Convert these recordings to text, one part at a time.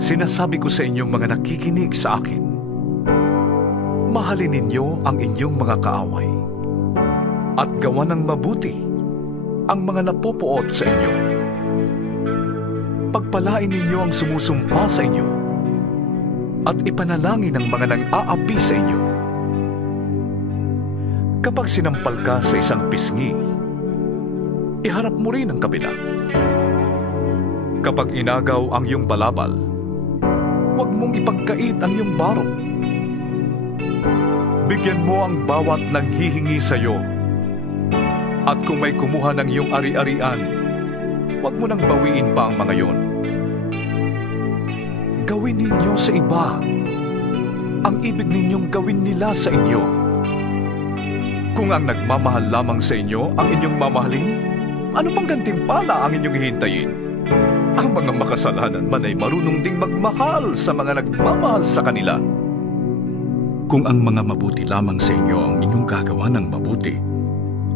Sinasabi ko sa inyong mga nakikinig sa akin, mahalin ninyo ang inyong mga kaaway at gawa ng mabuti ang mga napopuot sa inyo. Pagpalain ninyo ang sumusumpa sa inyo at ipanalangin ang mga nang-aapi sa inyo. Kapag sinampal ka sa isang pisngi, iharap mo rin ang kabila. Kapag inagaw ang iyong balabal, huwag mong ipagkait ang iyong baro. Bigyan mo ang bawat nanghihingi sa iyo. At kung may kumuha ng iyong ari-arian, huwag mo nang bawiin pa ang mga yon. Gawin ninyo sa iba ang ibig ninyong gawin nila sa inyo. Kung ang nagmamahal lamang sa inyo ang inyong mamahalin, ano pang gantimpala ang inyong hihintayin? Ang mga makasalanan man ay marunong ding magmahal sa mga nagmamahal sa kanila. Kung ang mga mabuti lamang sa inyo ang inyong gagawa ng mabuti,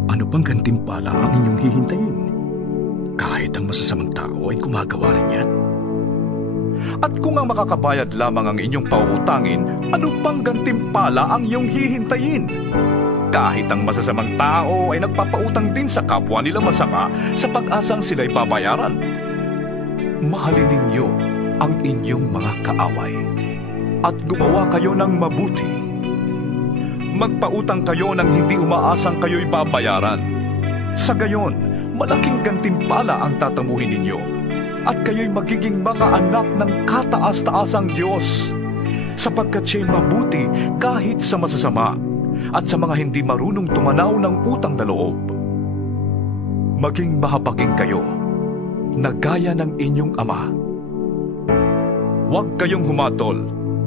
ano pang gantimpala ang inyong hihintayin? Kahit ang masasamang tao ay gumagawa rin yan. At kung ang makakabayad lamang ang inyong pauutangin, ano pang gantimpala ang iyong hihintayin? Kahit ang masasamang tao ay nagpapautang din sa kapwa nila masama sa pag-asang sila'y babayaran. Mahalin ninyo ang inyong mga kaaway at gumawa kayo ng mabuti. Magpautang kayo nang hindi umaasang kayo'y babayaran. Sa gayon, malaking gantimpala ang tatamuhin ninyo at kayo'y magiging mga anak ng kataas-taasang Diyos, sapagkat siya'y mabuti kahit sa masasama at sa mga hindi marunong tumanaw ng utang na loob. Maging mahabaking kayo na gaya ng inyong ama. Huwag kayong humatol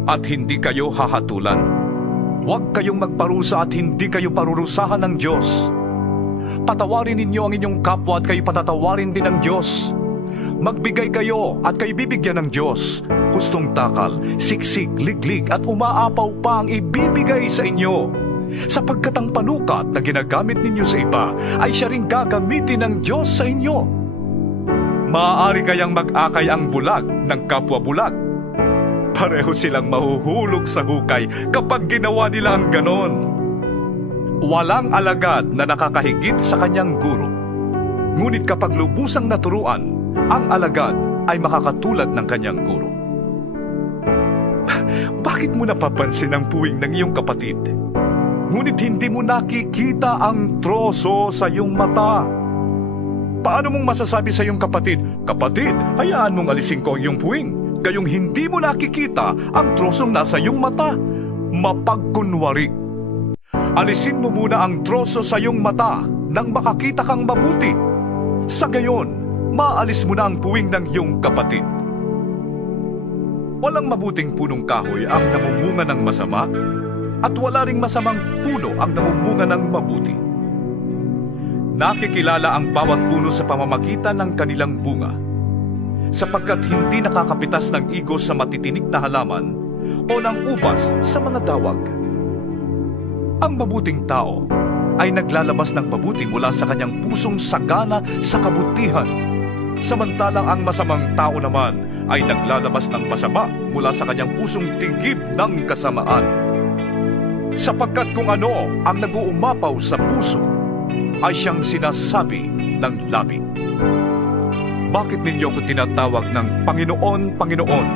at hindi kayo hahatulan. Huwag kayong magparusa at hindi kayo parurusahan ng Diyos. Patawarin ninyo ang inyong kapwa at kayo patatawarin din ng Diyos. Magbigay kayo at kayo bibigyan ng Diyos. Hustong takal, siksik, liglig at umaapaw pa ang ibibigay sa inyo. Sapagkat ang panukat na ginagamit ninyo sa iba ay siya ring gagamitin ng Diyos sa inyo. Maaari kayang mag-akay ang bulag ng kapwa bulag. Pareho silang mahuhulog sa hukay kapag ginawa nila ang ganon. Walang alagad na nakakahigit sa kanyang guro. Ngunit kapag lubusang naturuan, ang alagad ay makakatulad ng kanyang guro. Bakit mo napapansin ang puwing ng iyong kapatid? Ngunit hindi mo nakikita ang troso sa iyong mata. Paano mong masasabi sa iyong kapatid, "Kapatid, hayaan mong alisin ko ang iyong puwing," gayong hindi mo nakikita ang trosong nasa iyong mata? Mapagkunwari. Alisin mo muna ang troso sa iyong mata nang makakita kang mabuti. Sa gayon, maalis mo na ang puwing ng iyong kapatid. Walang mabuting punong kahoy ang namumunga ng masama, at wala ring masamang puno ang namumunga ng mabuti. Nakikilala ang bawat puno sa pamamagitan ng kanilang bunga, sapagkat hindi nakakapitas ng igos sa matitinik na halaman o ng ubas sa mga dawag. Ang mabuting tao ay naglalabas ng mabuti mula sa kanyang pusong sagana sa kabutihan, samantalang ang masamang tao naman ay naglalabas ng masama mula sa kanyang pusong tigib ng kasamaan. Sapagkat kung ano ang nag-uumapaw sa puso, ay siyang sinasabi ng labi. Bakit ninyo ko tinatawag ng Panginoon, Panginoon?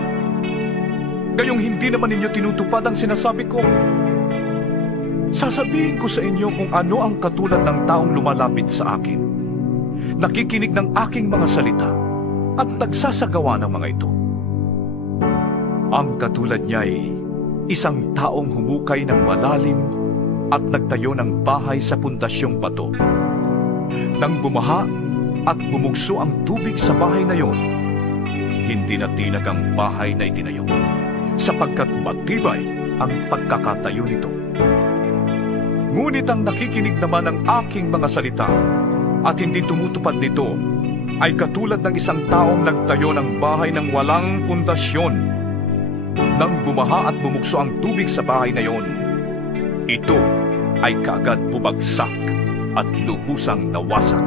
Gayong hindi naman ninyo tinutupad ang sinasabi ko. Sasabihin ko sa inyo kung ano ang katulad ng taong lumalapit sa akin, nakikinig ng aking mga salita, at nagsasagawa ng mga ito. Ang katulad niya ay isang taong humukay ng malalim at nagtayo ng bahay sa pundasyong bato. Nang bumaha at bumugso ang tubig sa bahay na yon, hindi na tinag ang bahay na itinayo, sapagkat matibay ang pagkakatayo nito. Ngunit ang nakikinig naman ng aking mga salita at hindi tumutupad nito ay katulad ng isang taong nagtayo ng bahay ng walang pundasyon. Nang bumaha at bumugso ang tubig sa bahay na yon, ito ay kaagad bumagsak at lubusang nawasak.